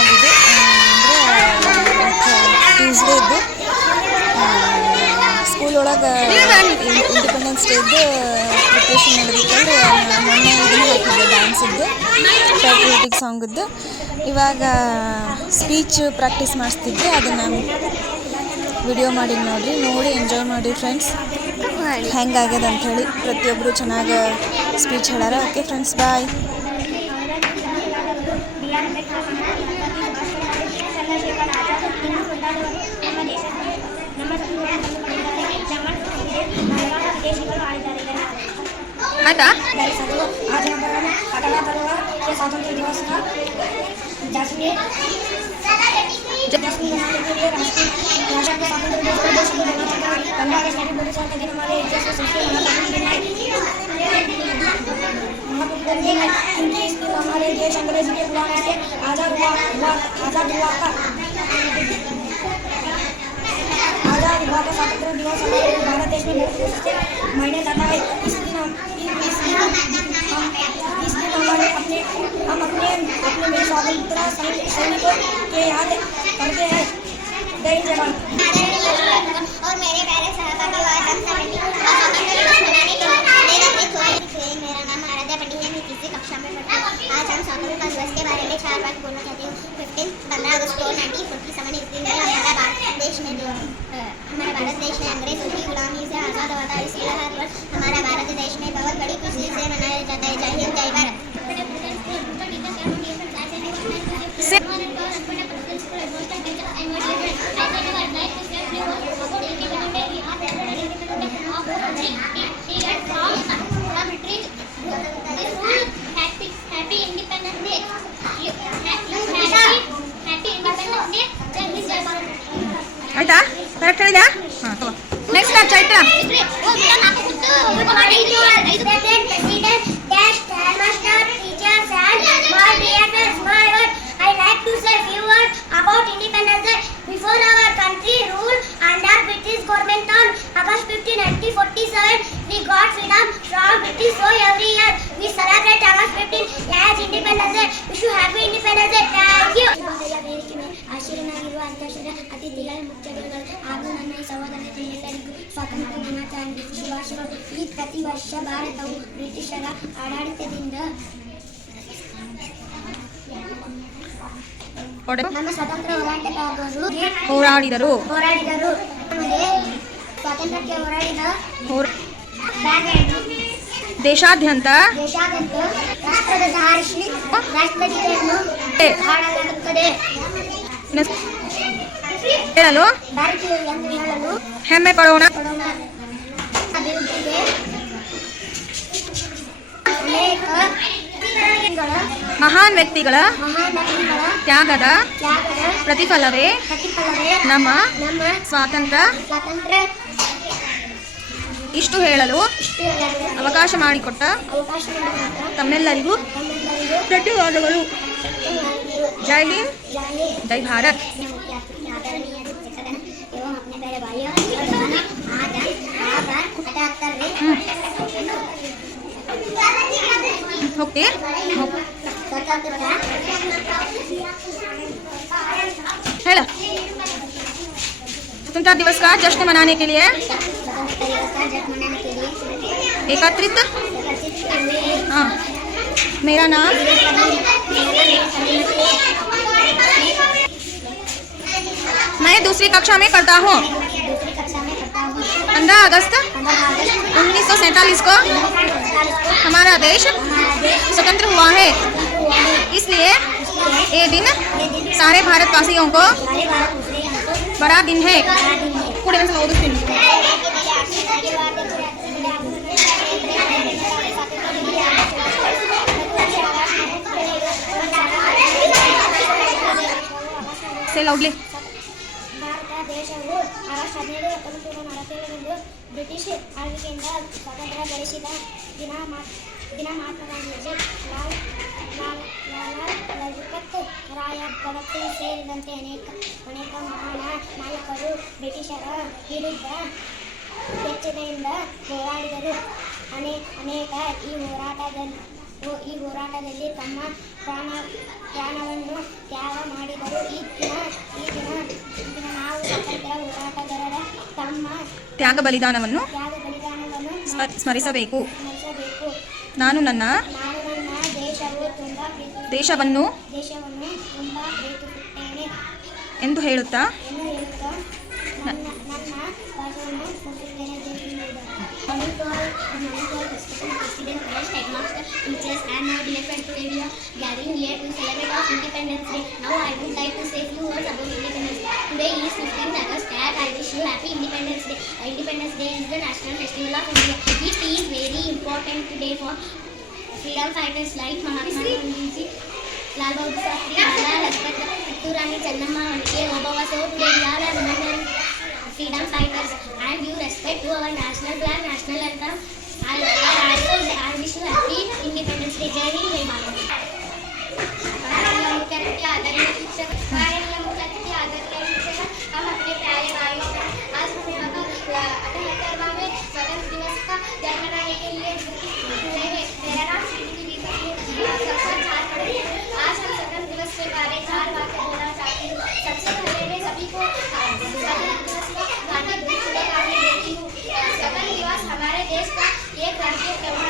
ಆಗಿದೆ. ಅಂದರೆ ಟ್ಯೂಸ್ಡೇ ಇದ್ದು ಸ್ಕೂಲ್ ಒಳಗೆ ಇಂಡಿಪೆಂಡೆನ್ಸ್ ಡೇದ್ದು ಪ್ರಿಪ್ರೇಷನ್ ನಡೆದಿತ್ತಂದ್ರೆ ಮೊನ್ನೆ ಇದನ್ನು ಹಾಕಿದ್ದೆ, ಡ್ಯಾನ್ಸಿದ್ದು, ಪ್ಯಾಟ್ರಿಯೋಟಿಕ್ ಸಾಂಗಿದ್ದು. ಇವಾಗ ಸ್ಪೀಚ್ ಪ್ರಾಕ್ಟೀಸ್ ಮಾಡಿಸ್ತಿದ್ದೆ, ಅದನ್ನು ವಿಡಿಯೋ ಮಾಡಿ ನೋಡಿ ಎಂಜಾಯ್ ಮಾಡಿ ಫ್ರೆಂಡ್ಸ್. ಹೆಂಗಾಗ್ಯದ ಅಂಥೇಳಿ ಪ್ರತಿಯೊಬ್ಬರು ಚೆನ್ನಾಗಿ ಸ್ಪೀಚ್ ಹೇಳಾರ. ಓಕೆ ಫ್ರೆಂಡ್ಸ್, ಬಾಯ್. ಆಯ್ತಾ? स्वातंत्र दिवस का 10वीं मनाने के लिए राष्ट्र के स्वातंत्र दिवस को देश को देना चाहता है। 15 अगस्त 1947 के दिन हमारे देश को सबसे महत्वपूर्ण दिन है, क्योंकि इस दिन हमारे देश अंग्रेजी के गुलामी से आज़ाद हुआ का स्वातंत्र दिवस हमारे भारत देश में बहुत खुशी से मनाया जाता है। इस दिन हम अपने स्वतंत्रता सैनिकों के याद करते हैं। जय जवान। और मेरे प्यारे सहपाठी और मेरा नाम आराध्या पंडित है। मैं तीसरी कक्षा में पढ़ती हूँ। आज हम स्वतंत्रता दिवस के बारे में 4 बात बोलना चाहती हूँ। 15 अगस्त 1947 ईस्वी में हमारा भारत देश में अंग्रेजों की गुलामी से आज़ाद हुआ था। इसलिए हर वर्ष हमारा भारत देश में बहुत बड़ी खुशी से मनाया जाता है। जय हिंद, जय भारत। ಆಯ್ತಾ? ಕರೆಕ್ಟ್ ಹೇಳಿದಾ? ಹಾಂ, next Chaitra. I like to say few words about Independence Day. Before our country ruled under British government on August 15, 1947, we got freedom from British. So every year we celebrate August 15 as Independence Day. Wish you happy Independence Day. Thank you. ಆಶೀರ್ವನಾಗಿರುವ ಅಧ್ಯಕ್ಷರ ಅತಿಥಿಗಳ ಮುಖ್ಯಗಳು ಹಾಗೂ ನನ್ನ ಸಹೋದರತೆಯೆಲ್ಲರಿಗೂ ಸ್ವಾತಂತ್ರ್ಯ ದಿನಾಚರಣೆ ಶುಭಾಶಯಗಳು. ಈ ಪ್ರತಿ ವರ್ಷ ಭಾರತವು ಬ್ರಿಟಿಷರ ಆಡಳಿತದಿಂದ ನಮ್ಮ ಸ್ವತಂತ್ರ ಹೋರಾಟಗಾರರು ಹೋರಾಡಿದರು. ಸ್ವಾತಂತ್ರ್ಯಕ್ಕೆ ಹೋರಾಡಿದ ದೇಶಾದ್ಯಂತ ರಾಷ್ಟ್ರಧ್ವಜ ಹಾರಿಸಿ ರಾಷ್ಟ್ರಗೀತೆಯನ್ನು ಹಾಡಲಾಗುತ್ತದೆ. ಹೇಳಲು ಭಾರತೀಯ ಎಂದು ಹೇಳಲು ಹೆಮ್ಮೆ ಪಡೋಣ. ಅಭಿವೃದ್ಧಿಗೆ ಅನೇಕ ಮಹಾನ್ ವ್ಯಕ್ತಿಗಳ ತ್ಯಾಗದ ಪ್ರತಿಫಲವೇ ನಮ್ಮ ಸ್ವಾತಂತ್ರ್ಯ. ಇಷ್ಟು ಹೇಳಲು ಅವಕಾಶ ಮಾಡಿಕೊಟ್ಟ ತಮ್ಮೆಲ್ಲರಿಗೂ ಧನ್ಯವಾದಗಳು. ಜೈ ಹಿಂದ್, ಜೈ ಭಾರತ್. Okay, hello. स्वतंत्रता दिवस का जश्न मनाने के लिए एकत्रित। हाँ, मेरा नाम मैं दूसरी कक्षा में पढ़ता हूँ। 15 अगस्त 1947 को हमारा देश स्वतंत्र हुआ है। इसलिए ये दिन सारे भारतवासियों को बड़ा दिन है. Say loudly. ಭಾರತ ದೇಶವು ಆಗಸ್ಟ್ 15, 1947 ಬ್ರಿಟಿಷ್ ಆಳ್ವಿಕೆಯಿಂದ ಸ್ವಾತಂತ್ರ್ಯ ಗಳಿಸಿದ ದಿನ ಮಹಾತ್ಮ ಗಾಂಧೀಜಿ, ಲಾಲಾ ಲಜಪತ್ ರಾಯ, ಭಗತ್ ಸಿಂಗ್ ಸೇರಿದಂತೆ ಅನೇಕ ಮಹಾನ್ ನಾಯಕರು ಬ್ರಿಟಿಷರ ವಿರುದ್ಧ ಎಚ್ಚರಿಕೆಯಿಂದ ಹೋರಾಡಿದರು. ಅನೇಕ ಈ ಈ ಹೋರಾಟದಲ್ಲಿ ತಮ್ಮ ಪ್ರಾಣವನ್ನು ತ್ಯಾಗ ಮಾಡಿದರು. ಈ ದಿನ ನಾವು ಸ್ವಾತಂತ್ರ್ಯ ಹೋರಾಟಗಾರರ ತಮ್ಮ ತ್ಯಾಗ ಬಲಿದಾನವನ್ನು ಸ್ಮರಿಸಬೇಕು. ಸ್ಮರಿಸಬೇಕು. ನಾನು ನನ್ನ ದೇಶವನ್ನು ತುಂಬಾ ಪ್ರೀತಿಸುತ್ತೇನೆ ಎಂದು ಹೇಳುತ್ತಾ ನನ್ನ ಭಾಷೆಯನ್ನು ಮುಗಿಸುತ್ತೇನೆ. President, Vice Headmaster, teachers, and our dear friends, today we are gathering here to celebrate our Independence Day. Now I would like to say few words about Independence Day. Today is 15th August, and I wish you happy Independence Day. Independence Day is the national festival of India. It is very important today for freedom fighters like Mahatma Gandhi, Lal Bahadur Shastri, Lala Lajpat Rai, Kittur Rani Channamma Vanke Obava. So today we are remembering freedom fighters and give respect to our national flag, national anthem. I wish you happy Independence Day. Jai Hind, Jai Bharat. हम अपने प्यारे भाइयों का आज हमें 78वां स्वतंत्र दिवस का जन्म मनाने के लिए हुए हैं। मेरा नाम श्रीमती दीपक है। कक्षा 4 पढ़ती हूँ। आज हम स्वतंत्र दिवस के बारे में 4 बातें बोलना चाहती हूँ। सबसे पहले मैं सभी को स्वतंत्र दिवस की हार्दिक शुभकामनाएं देती हूँ। स्वतंत्र दिवस हमारे देश का एक राष्ट्रीय त्योहार